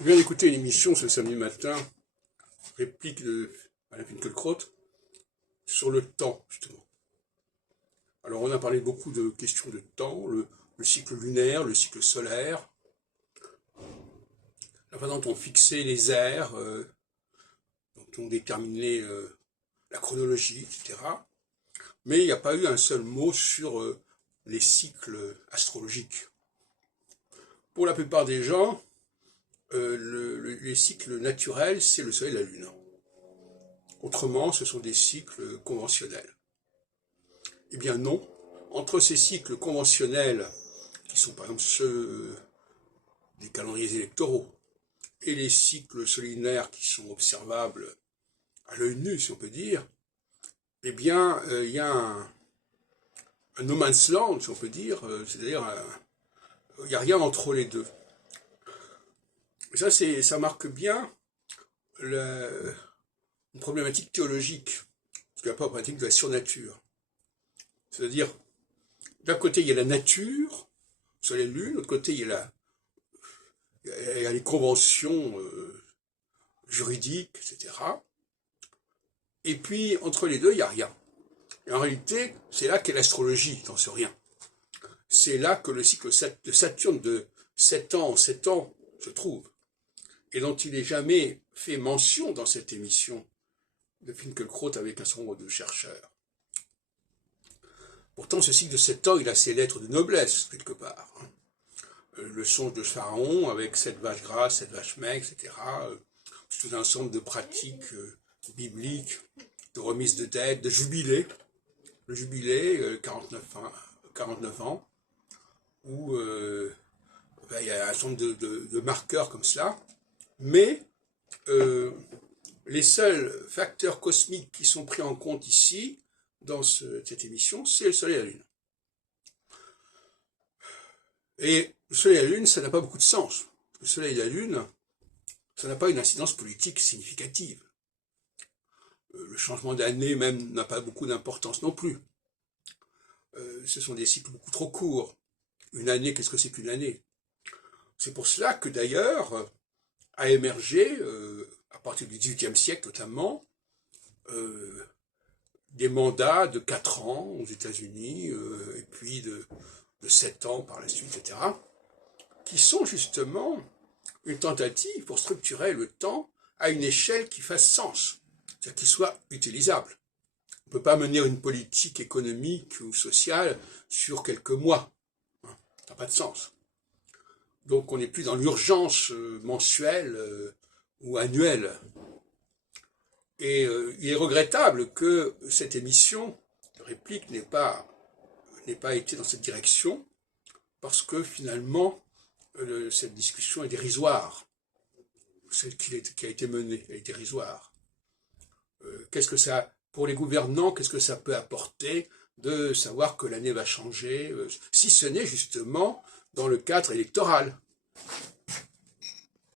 Je viens d'écouter une émission ce samedi matin, réplique de Alain Finkielkraut, sur le temps, justement. Alors, on a parlé beaucoup de questions de temps, le cycle lunaire, le cycle solaire, la façon dont on fixait les aires, dont on déterminait la chronologie, etc. Mais il n'y a pas eu un seul mot sur les cycles astrologiques. Pour la plupart des gens, les cycles naturels, c'est le Soleil et la Lune. Autrement, ce sont des cycles conventionnels. Eh bien non. Entre ces cycles conventionnels, qui sont par exemple ceux des calendriers électoraux, et les cycles solinaires qui sont observables à l'œil nu, si on peut dire, eh bien, il y a un no man's land, si on peut dire, c'est-à-dire il n'y a rien entre les deux. Et ça marque bien une problématique théologique, ce qu'on appelle la problématique de la surnature. C'est-à-dire, d'un côté, il y a la nature, Soleil et Lune, de l'autre côté, il y a les conventions juridiques, etc. Et puis, entre les deux, il n'y a rien. Et en réalité, c'est là qu'est l'astrologie, dans ce rien. C'est là que le cycle de Saturne de 7 ans en 7 ans se trouve, et dont il n'est jamais fait mention dans cette émission de Finkielkraut avec un certain nombre de chercheurs. Pourtant, ce cycle de 7 ans, il a ses lettres de noblesse, quelque part. Le songe de Pharaon, avec 7 vaches grasses, 7 vaches maigres, etc. Tout un ensemble de pratiques bibliques, de remise de dettes, de jubilé. Le jubilé, 49 ans, où il y a un certain nombre de marqueurs comme cela. Mais les seuls facteurs cosmiques qui sont pris en compte ici, dans cette émission, c'est le Soleil et la Lune. Et le Soleil et la Lune, ça n'a pas beaucoup de sens. Le Soleil et la Lune, ça n'a pas une incidence politique significative. Le changement d'année même n'a pas beaucoup d'importance non plus. Ce sont des cycles beaucoup trop courts. Une année, qu'est-ce que c'est qu'une année? C'est pour cela que d'ailleurs a émergé, à partir du XVIIIe siècle notamment, des mandats de 4 ans aux États-Unis, et puis de 7 ans par la suite, etc., qui sont justement une tentative pour structurer le temps à une échelle qui fasse sens, c'est-à-dire qu'il soit utilisable. On ne peut pas mener une politique économique ou sociale sur quelques mois. Ça n'a pas de sens. Donc on n'est plus dans l'urgence mensuelle ou annuelle. Et il est regrettable que cette émission de réplique n'ait pas été dans cette direction, parce que finalement, cette discussion est dérisoire. Celle qui a été menée est dérisoire. Qu'est-ce que ça, pour les gouvernants, qu'est-ce que ça peut apporter de savoir que l'année va changer, si ce n'est justement dans le cadre électoral?